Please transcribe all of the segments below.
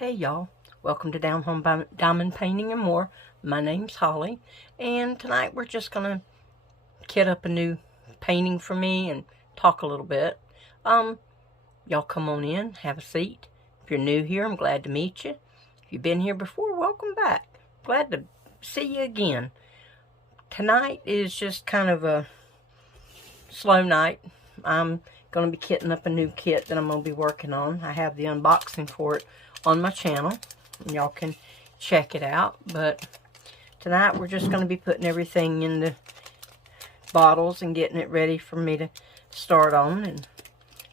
Hey y'all, welcome to Down Home Diamond Painting and More. My name's Holly, and tonight we're just gonna kit up a new painting for me and talk a little bit. Y'all come on in, have a seat. If you're new here, I'm glad to meet you. If you've been here before, welcome back. Glad to see you again. Tonight is just kind of a slow night. I'm gonna be kitting up a new kit that I'm gonna be working on. I have the unboxing for it on my channel, and y'all can check it out. But tonight we're just going to be putting everything in the bottles and getting it ready for me to start on and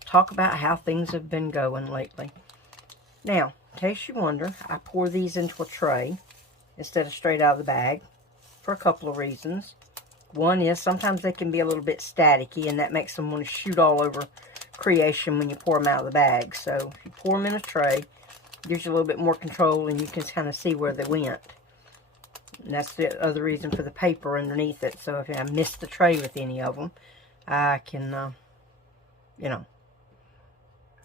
talk about how things have been going lately. Now, in case you wonder, I pour these into a tray instead of straight out of the bag for a couple of reasons. One is sometimes they can be a little bit staticky, and that makes them want to shoot all over creation when you pour them out of the bag. So if you pour them in a tray, gives you a little bit more control, and you can kind of see where they went. And that's the other reason for the paper underneath it. So if I miss the tray with any of them, I can,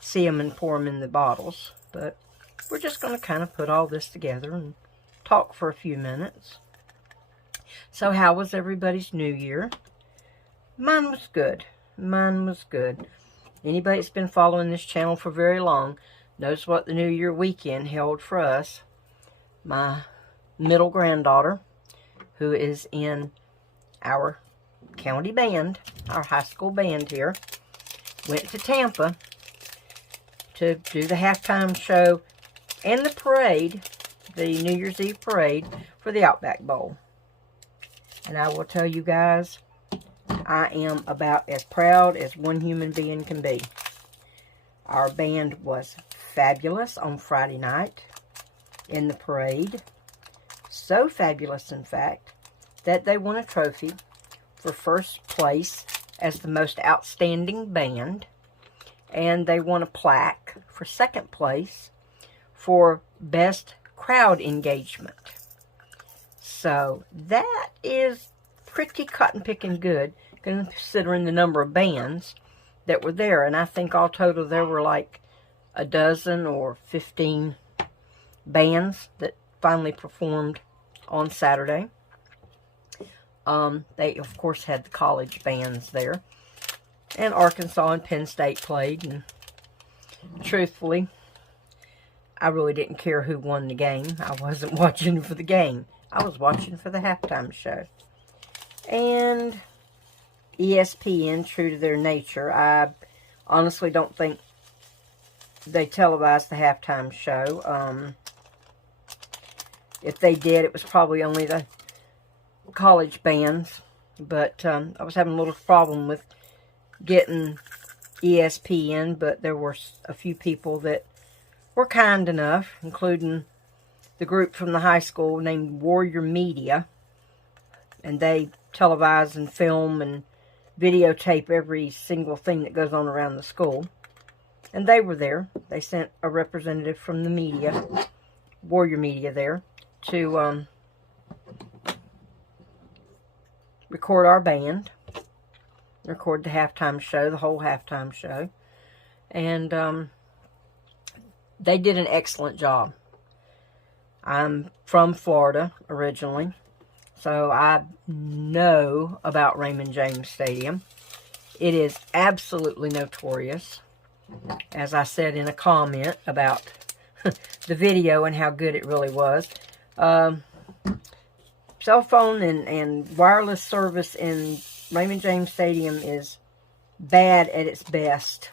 see them and pour them in the bottles. But we're just going to kind of put all this together and talk for a few minutes. So how was everybody's New Year? Mine was good. Mine was good. Anybody that's been following this channel for very long knows what the New Year weekend held for us. My middle granddaughter, who is in our county band, our high school band here, went to Tampa to do the halftime show and the parade, the New Year's Eve parade, for the Outback Bowl. And I will tell you guys, I am about as proud as one human being can be. Our band was fabulous on Friday night in the parade. So fabulous, in fact, that they won a trophy for first place as the most outstanding band. And they won a plaque for second place for best crowd engagement. So that is pretty cotton-picking good, considering the number of bands that were there. And I think all total there were like a dozen or 15 bands that finally performed on Saturday. They, of course, had the college bands there. And Arkansas and Penn State played. And truthfully, I really didn't care who won the game. I wasn't watching for the game. I was watching for the halftime show. And ESPN, true to their nature, I honestly don't think they televised the halftime show. If they did, it was probably only the college bands. But I was having a little problem with getting ESPN, but there were a few people that were kind enough, including the group from the high school named Warrior Media. And they televise and film and videotape every single thing that goes on around the school. And they were there. They sent a representative from the media, Warrior Media, there to record our band, record the halftime show, the whole halftime show. And they did an excellent job. I'm from Florida originally, so I know about Raymond James Stadium. It is absolutely notorious, as I said in a comment about the video and how good it really was. Cell phone and wireless service in Raymond James Stadium is bad at its best.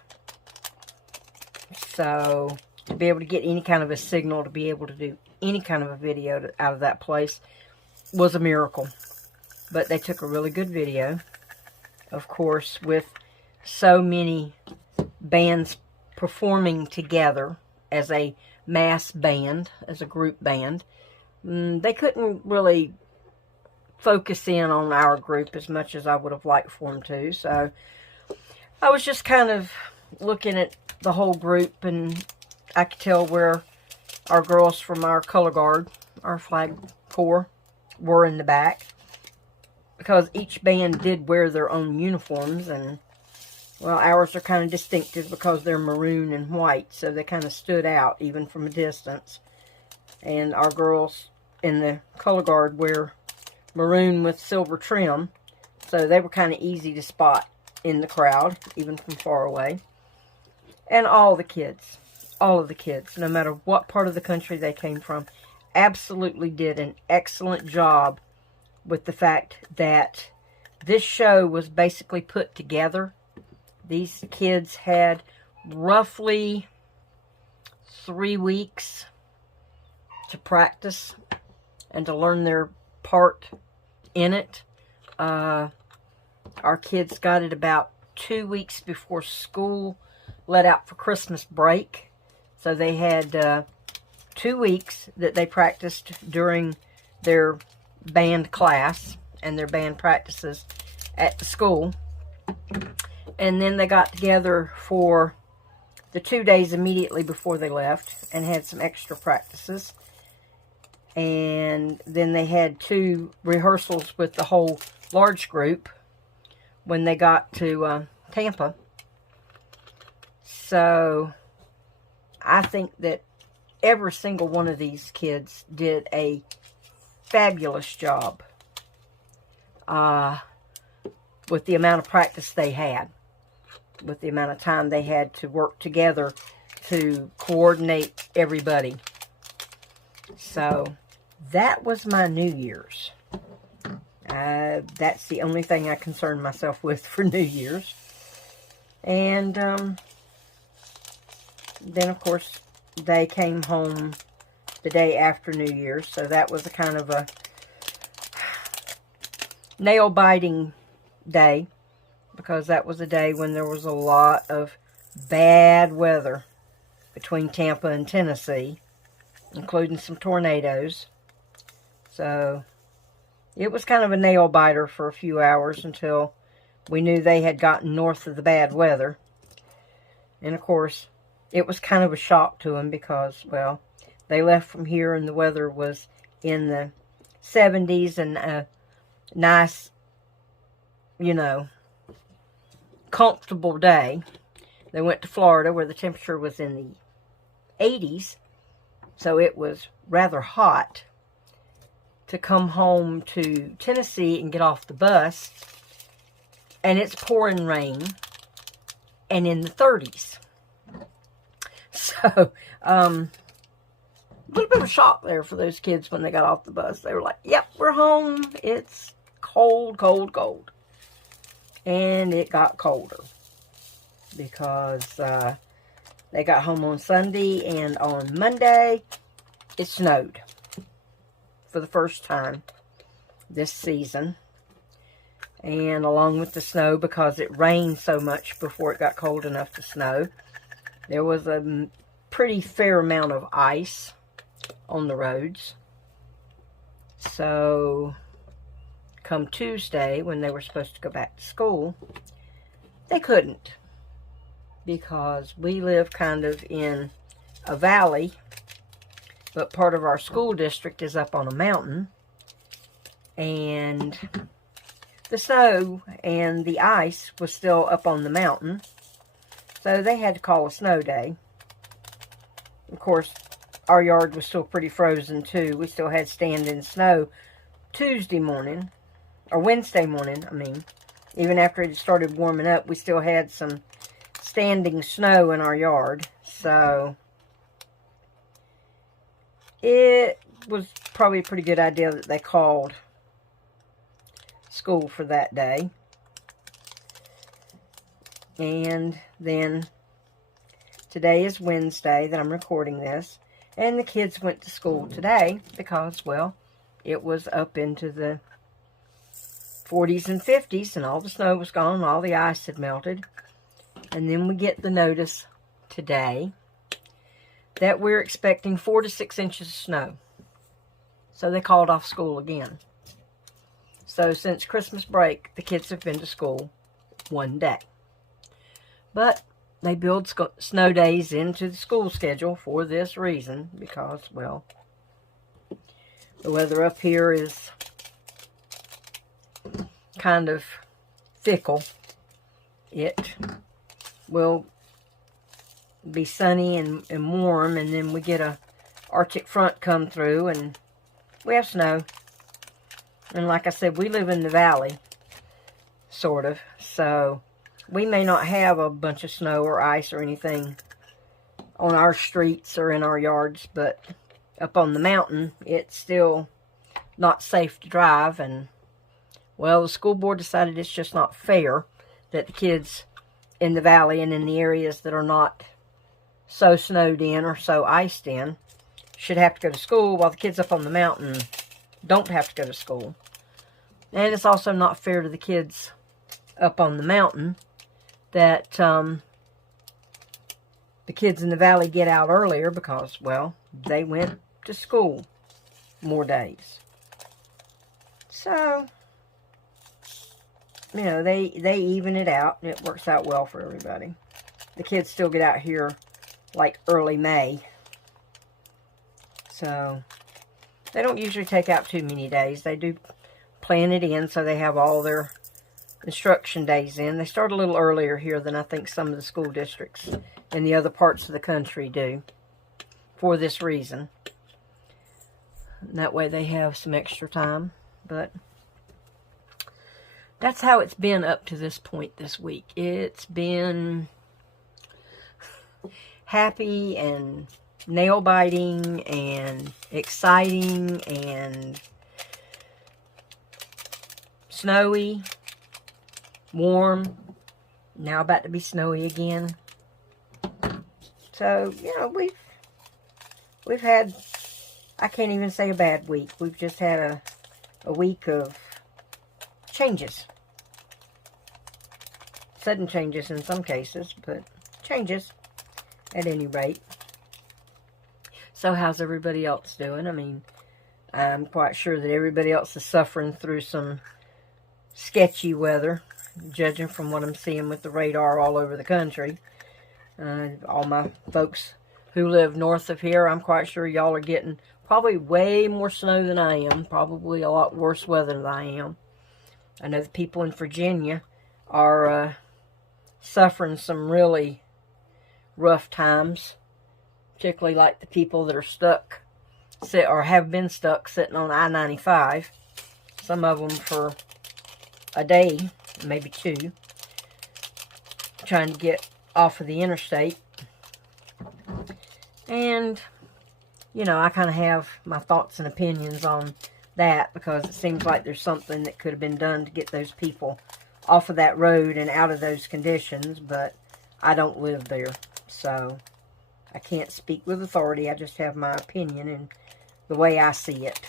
So to be able to get any kind of a signal, to be able to do any kind of a video out of that place was a miracle. But they took a really good video, of course, with so many bands performing together as a mass band, as a group band. They couldn't really focus in on our group as much as I would have liked for them to. So I was just kind of looking at the whole group, and I could tell where our girls from our color guard, our flag corps, were in the back, because each band did wear their own uniforms, and Well, ours are kind of distinctive because they're maroon and white, so they kind of stood out even from a distance. And our girls in the color guard wear maroon with silver trim, so they were kind of easy to spot in the crowd, even from far away. And all of the kids, no matter what part of the country they came from, absolutely did an excellent job with the fact that this show was basically put together. These kids had roughly 3 weeks to practice and to learn their part in it. Our kids got it about 2 weeks before school let out for Christmas break. So they had 2 weeks that they practiced during their band class and their band practices at the school. And then they got together for the 2 days immediately before they left and had some extra practices. And then they had 2 rehearsals with the whole large group when they got to Tampa. So I think that every single one of these kids did a fabulous job with the amount of practice they had, with the amount of time they had to work together to coordinate everybody. So that was my New Year's. That's the only thing I concerned myself with for New Year's. And then, of course, they came home the day after New Year's. So that was a kind of a nail-biting day, because that was a day when there was a lot of bad weather between Tampa and Tennessee, including some tornadoes. So it was kind of a nail-biter for a few hours until we knew they had gotten north of the bad weather. And, of course, it was kind of a shock to them because, well, they left from here and the weather was in the 70s and a nice, you know, comfortable day. They went to Florida where the temperature was in the 80s, so it was rather hot. To come home to Tennessee and get off the bus, and it's pouring rain and in the 30s. So, a little bit of a shock there for those kids when they got off the bus. They were like, yep, we're home. It's cold, cold, cold. And it got colder because they got home on Sunday, and on Monday it snowed for the first time this season. And along with the snow, because it rained so much before it got cold enough to snow, there was a pretty fair amount of ice on the roads. So come Tuesday, when they were supposed to go back to school, they couldn't, because we live kind of in a valley, but part of our school district is up on a mountain, and the snow and the ice was still up on the mountain, so they had to call a snow day. Of course, our yard was still pretty frozen too. We still had standing snow Tuesday morning, or Wednesday morning, I mean. Even after it started warming up, we still had some standing snow in our yard, so it was probably a pretty good idea that they called school for that day. And then today is Wednesday that I'm recording this, and the kids went to school today because, well, it was up into the 40s and 50s, and all the snow was gone, all the ice had melted. And then we get the notice today that we're expecting 4 to 6 inches of snow. So they called off school again. So since Christmas break, the kids have been to school 1 day. But they build snow days into the school schedule for this reason, because, well, the weather up here is kind of fickle. It will be sunny and warm, and then we get a Arctic front come through, and we have snow. And like I said, we live in the valley, sort of, so we may not have a bunch of snow or ice or anything on our streets or in our yards, but up on the mountain, it's still not safe to drive. And, well, the school board decided it's just not fair that the kids in the valley and in the areas that are not so snowed in or so iced in should have to go to school, while the kids up on the mountain don't have to go to school. And it's also not fair to the kids up on the mountain that the kids in the valley get out earlier because, well, they went to school more days. So, you know, they even it out, and it works out well for everybody. The kids still get out here like early May. So, they don't usually take out too many days. They do plan it in so they have all their instruction days in. They start a little earlier here than I think some of the school districts in the other parts of the country do for this reason. And that way they have some extra time. But that's how it's been up to this point this week. It's been happy and nail-biting and exciting and snowy, warm, now about to be snowy again. So, you know, we've had, I can't even say a bad week. We've just had a week of changes. Sudden changes in some cases, but changes at any rate. So how's everybody else doing? I mean, I'm quite sure that everybody else is suffering through some sketchy weather, judging from what I'm seeing with the radar all over the country. All my folks who live north of here, I'm quite sure y'all are getting probably way more snow than I am. Probably a lot worse weather than I am. I know the people in Virginia are suffering some really rough times. Particularly like the people that are stuck, or have been stuck sitting on I-95. Some of them for a day, maybe two, trying to get off of the interstate. And, you know, I kind of have my thoughts and opinions on that, because it seems like there's something that could have been done to get those people off of that road and out of those conditions, but I don't live there, so I can't speak with authority. I just have my opinion and the way I see it.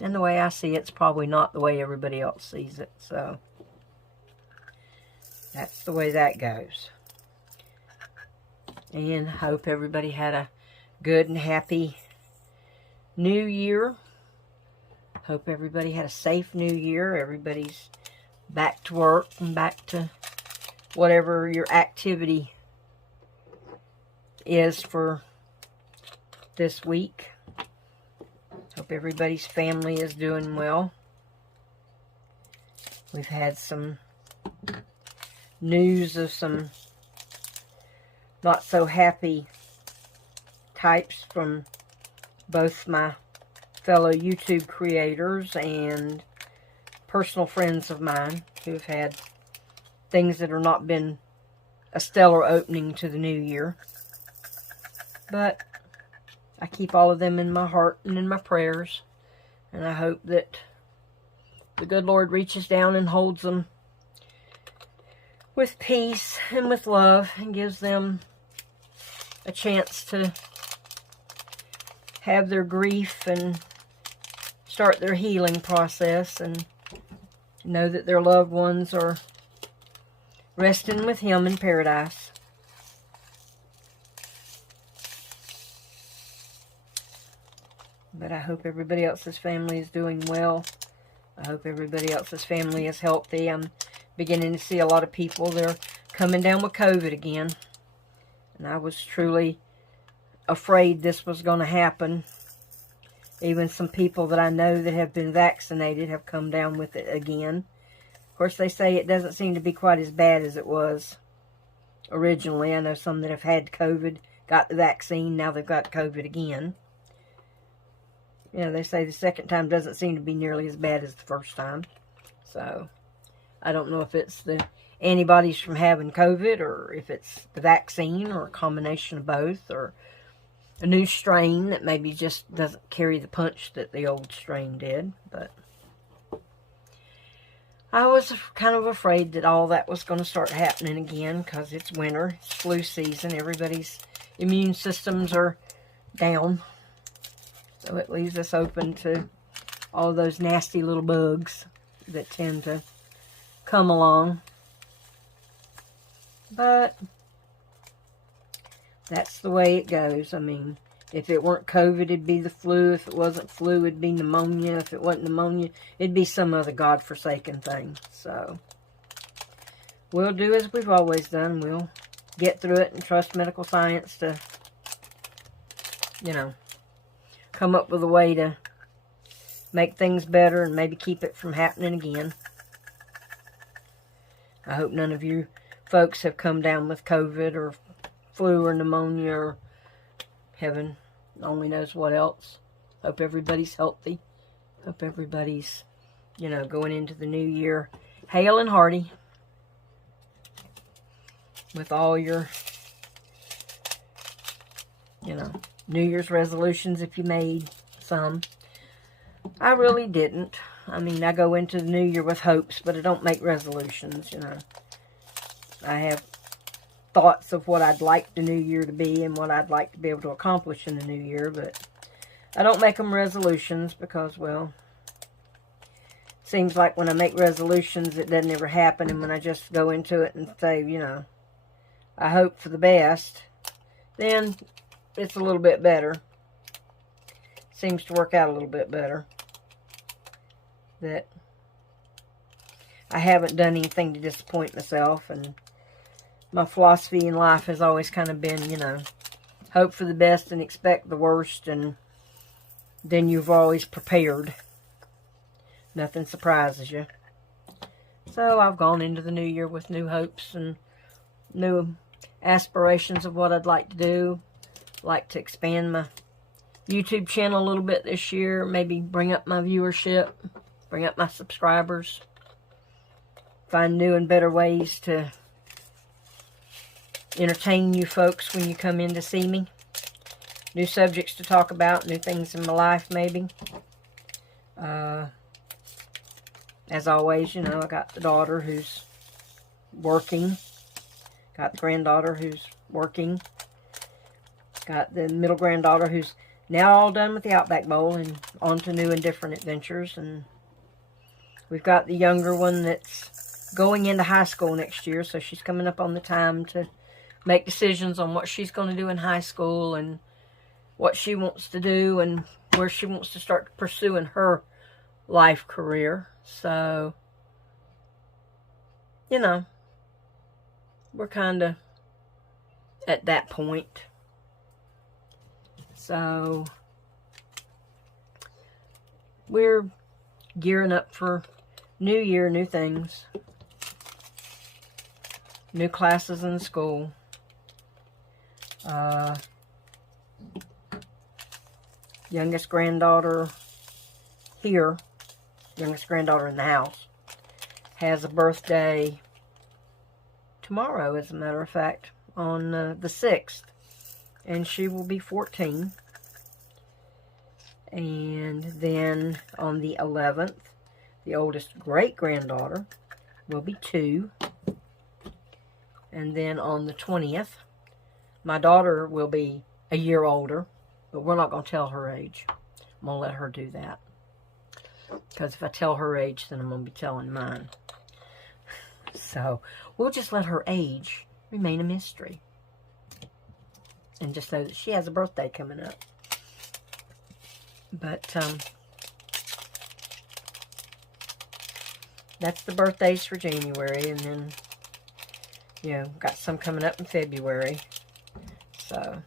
And the way I see it's probably not the way everybody else sees it. So, that's the way that goes. And I hope everybody had a good and happy New Year. Hope everybody had a safe New Year. Everybody's back to work and back to whatever your activity is for this week. Hope everybody's family is doing well. We've had some news of some not so happy types from both my fellow YouTube creators and personal friends of mine who have had things that have not been a stellar opening to the new year. But I keep all of them in my heart and in my prayers. And I hope that the good Lord reaches down and holds them with peace and with love and gives them a chance to have their grief and start their healing process and know that their loved ones are resting with Him in paradise. But I hope everybody else's family is doing well. I hope everybody else's family is healthy. I'm beginning to see a lot of people that are coming down with COVID again. And I was truly afraid this was going to happen. Even some people that I know that have been vaccinated have come down with it again. Of course, they say it doesn't seem to be quite as bad as it was originally. I know some that have had COVID, got the vaccine, now they've got COVID again. You know, they say the second time doesn't seem to be nearly as bad as the first time. So, I don't know if it's the antibodies from having COVID, or if it's the vaccine, or a combination of both, or a new strain that maybe just doesn't carry the punch that the old strain did. But I was kind of afraid that all that was going to start happening again, because it's winter, it's flu season, everybody's immune systems are down. So it leaves us open to all those nasty little bugs that tend to come along. But that's the way it goes. I mean, if it weren't COVID, it'd be the flu. If it wasn't flu, it'd be pneumonia. If it wasn't pneumonia, it'd be some other godforsaken thing. So we'll do as we've always done. We'll get through it and trust medical science to, you know, come up with a way to make things better and maybe keep it from happening again. I hope none of you folks have come down with COVID or flu or pneumonia or heaven only knows what else. Hope everybody's healthy. Hope everybody's, you know, going into the new year hale and hearty with all your, you know, New Year's resolutions if you made some. I really didn't. I mean, I go into the new year with hopes, but I don't make resolutions, you know. I have thoughts of what I'd like the new year to be and what I'd like to be able to accomplish in the new year, but I don't make them resolutions because, well, it seems like when I make resolutions, it doesn't ever happen, and when I just go into it and say, you know, I hope for the best, then it's a little bit better. Seems to work out a little bit better. That I haven't done anything to disappoint myself, and my philosophy in life has always kind of been, you know, hope for the best and expect the worst, and then you've always prepared. Nothing surprises you. So I've gone into the new year with new hopes and new aspirations of what I'd like to do. Like to expand my YouTube channel a little bit this year. Maybe bring up my viewership. Bring up my subscribers. Find new and better ways to entertain you folks when you come in to see me. New subjects to talk about. New things in my life maybe. As always, you know, I got the daughter who's working. Got the granddaughter who's working. Got the middle granddaughter who's now all done with the Outback Bowl and on to new and different adventures. And we've got the younger one that's going into high school next year, so she's coming up on the time to make decisions on what she's going to do in high school and what she wants to do and where she wants to start pursuing her life career. So, you know, we're kind of at that point. So, we're gearing up for new year, new things. New classes in school. Youngest granddaughter here, youngest granddaughter in the house, has a birthday tomorrow, as a matter of fact, on the 6th. And she will be 14. And then on the 11th, the oldest great-granddaughter will be 2. And then on the 20th, my daughter will be a year older. But we're not going to tell her age. I'm going to let her do that. Because if I tell her age, then I'm going to be telling mine. So, we'll just let her age remain a mystery. And just know that she has a birthday coming up. But, that's the birthdays for January. And then, you know, got some coming up in February. So,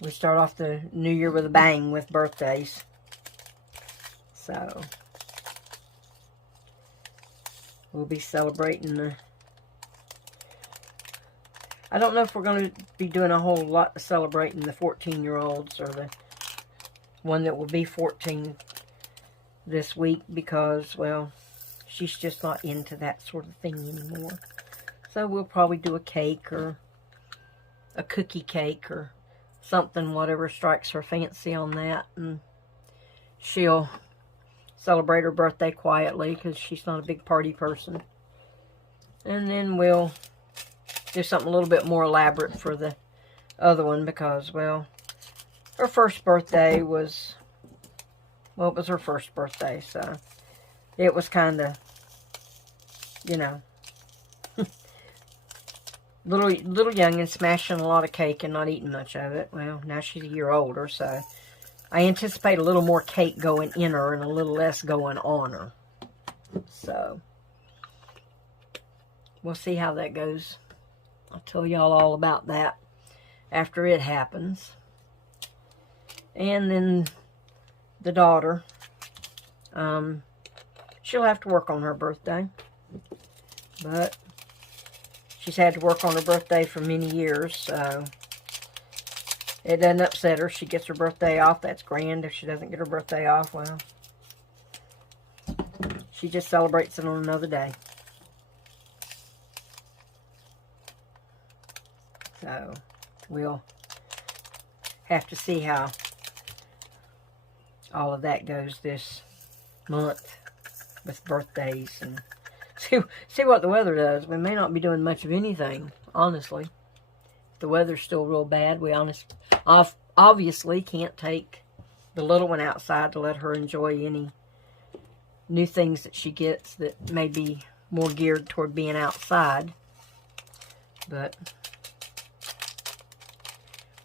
we start off the new year with a bang with birthdays. So, we'll be celebrating the I don't know if we're going to be doing a whole lot celebrating the 14-year-olds or the one that will be 14 this week because, well, she's just not into that sort of thing anymore. So we'll probably do a cake or a cookie cake or something, whatever strikes her fancy on that. And she'll celebrate her birthday quietly because she's not a big party person. And then we'll do something a little bit more elaborate for the other one because, well, her first birthday was, well, it was her first birthday, so it was kind of, you know, little young and smashing a lot of cake and not eating much of it. Well, now she's a year older, so I anticipate a little more cake going in her and a little less going on her. So we'll see how that goes. I'll tell y'all all about that after it happens. And then the daughter, she'll have to work on her birthday. But she's had to work on her birthday for many years, so it doesn't upset her. She gets her birthday off. That's grand. If she doesn't get her birthday off, well, she just celebrates it on another day. So we'll have to see how all of that goes this month with birthdays and see what the weather does. We may not be doing much of anything, honestly. The weather's still real bad. We obviously can't take the little one outside to let her enjoy any new things that she gets that may be more geared toward being outside. But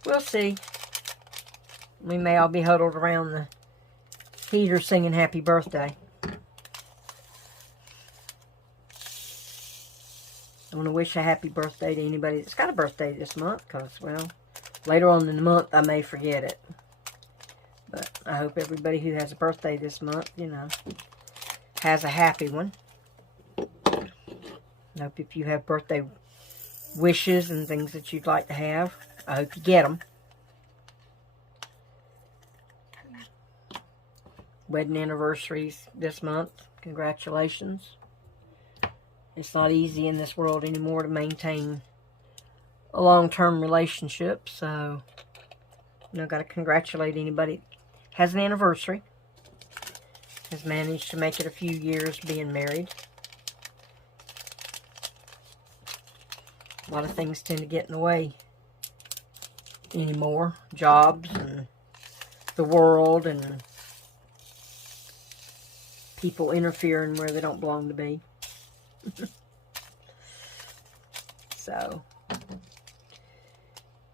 we'll see. We may all be huddled around the heater singing happy birthday. I want to wish a happy birthday to anybody that's got a birthday this month, because, well, later on in the month I may forget it. But I hope everybody who has a birthday this month, you know, has a happy one. I hope if you have birthday wishes and things that you'd like to have, I hope you get them. Wedding anniversaries this month. Congratulations. It's not easy in this world anymore to maintain a long-term relationship, so, you know, got to congratulate anybody that has an anniversary, has managed to make it a few years being married. A lot of things tend to get in the way anymore. Jobs and the world and people interfering where they don't belong to be. So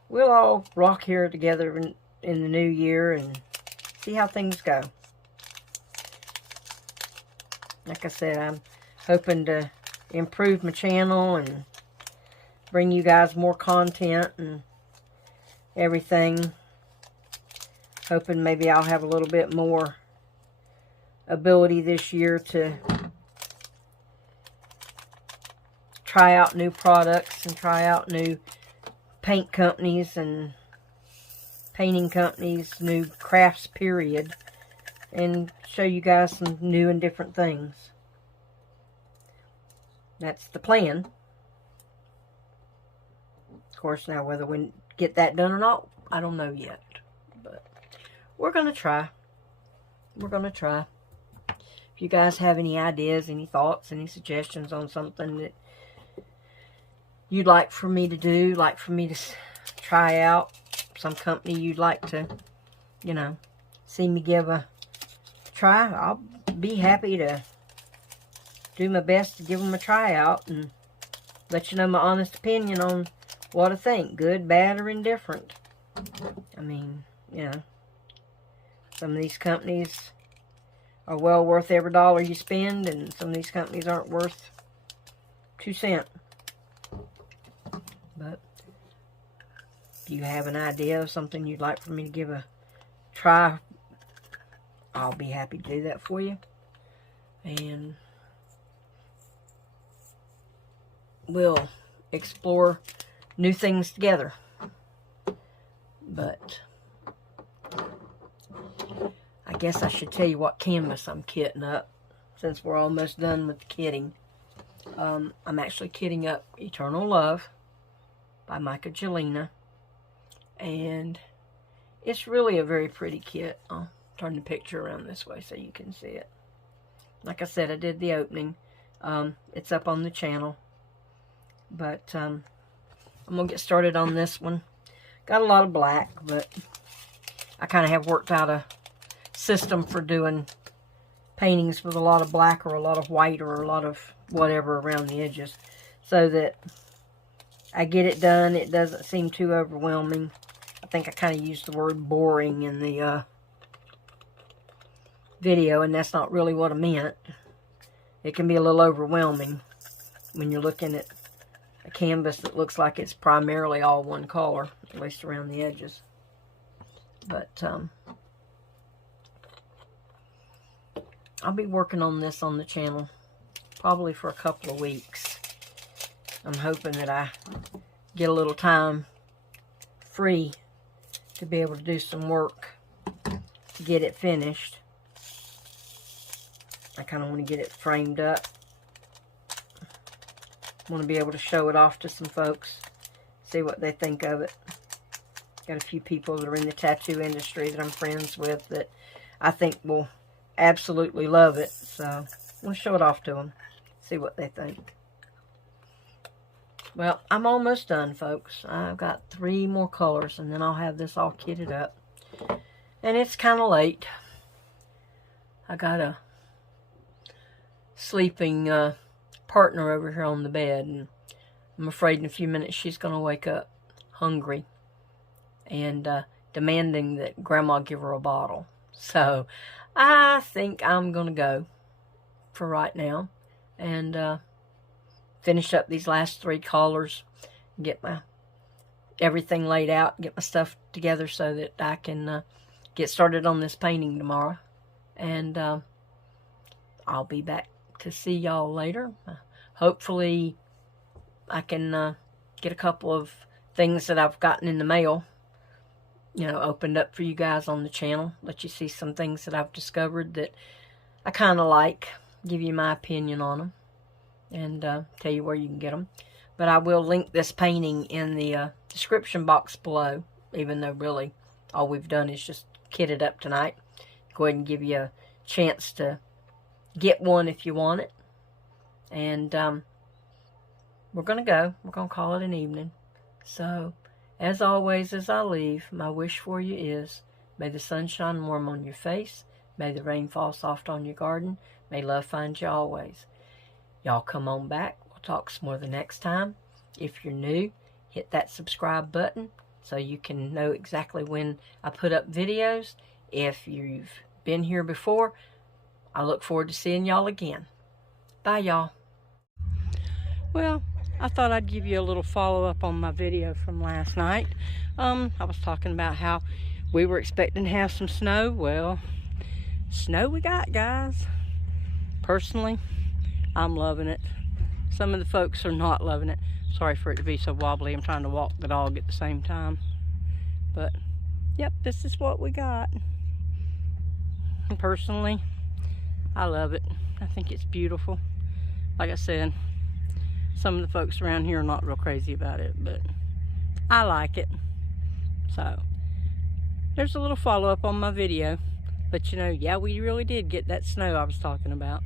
we'll all rock here together in the new year and see how things go. Like I said, I'm hoping to improve my channel and bring you guys more content and everything. Hoping maybe I'll have a little bit more ability this year to try out new products and try out new paint companies and painting companies, new crafts, period, and show you guys some new and different things. That's the plan. Of course, now whether we get that done or not, I don't know yet. But we're going to try. We're going to try. If you guys have any ideas, any thoughts, any suggestions on something that you'd like for me to do, like for me to try out, some company you'd like to, you know, see me give a try, I'll be happy to do my best to give them a try out and let you know my honest opinion on what I think, good, bad, or indifferent. I mean, you know, some of these companies are well worth every dollar you spend, and some of these companies aren't worth 2 cents. But if you have an idea of something you'd like for me to give a try, I'll be happy to do that for you. And we'll explore new things together. But I guess I should tell you what canvas I'm kitting up, since we're almost done with the kitting. I'm actually kitting up Eternal Love by Myka Jelina, and it's really a very pretty kit. I'll turn the picture around this way so you can see it. Like I said, I did the opening. It's up on the channel, but I'm gonna get started on this one. Got a lot of black, but I kind of have worked out a system for doing paintings with a lot of black or a lot of white or a lot of whatever around the edges, so that I get it done. It doesn't seem too overwhelming. I think I kind of used the word boring in the video, and that's not really what I meant. It can be a little overwhelming when you're looking at a canvas that looks like it's primarily all one color, at least around the edges. But I'll be working on this on the channel probably for a couple of weeks. I'm hoping that I get a little time free to be able to do some work to get it finished. I kind of want to get it framed up. Want to be able to show it off to some folks, see what they think of it. Got a few people that are in the tattoo industry that I'm friends with that I think will absolutely love it. So I'm going to show it off to them, see what they think. Well, I'm almost done, folks. I've got 3 more colors, and then I'll have this all kitted up. And it's kind of late. I got a sleeping partner over here on the bed, and I'm afraid in a few minutes she's going to wake up hungry and demanding that Grandma give her a bottle. So I think I'm going to go for right now and finish up these last 3 colors, get my everything laid out, get my stuff together so that I can get started on this painting tomorrow. And I'll be back to see y'all later. Hopefully I can get a couple of things that I've gotten in the mail, you know, opened up for you guys on the channel. Let you see some things that I've discovered that I kind of like, give you my opinion on them, and tell you where you can get them. But I will link this painting in the description box below, even though really all we've done is just kit it up tonight. Go ahead and give you a chance to get one if you want it. And we're going to go. We're going to call it an evening. So, as always, as I leave, my wish for you is, may the sun shine warm on your face. May the rain fall soft on your garden. May love find you always. Y'all come on back. We'll talk some more the next time. If you're new, hit that subscribe button so you can know exactly when I put up videos. If you've been here before, I look forward to seeing y'all again. Bye, y'all. Well, I thought I'd give you a little follow-up on my video from last night. I was talking about how we were expecting to have some snow. Well, snow we got, guys. Personally, I'm loving it. Some of the folks are not loving it. Sorry for it to be so wobbly. I'm trying to walk the dog at the same time. But, yep, this is what we got. And personally, I love it. I think it's beautiful. Like I said, some of the folks around here are not real crazy about it, but I like it. So, there's a little follow-up on my video. But you know, yeah, we really did get that snow I was talking about.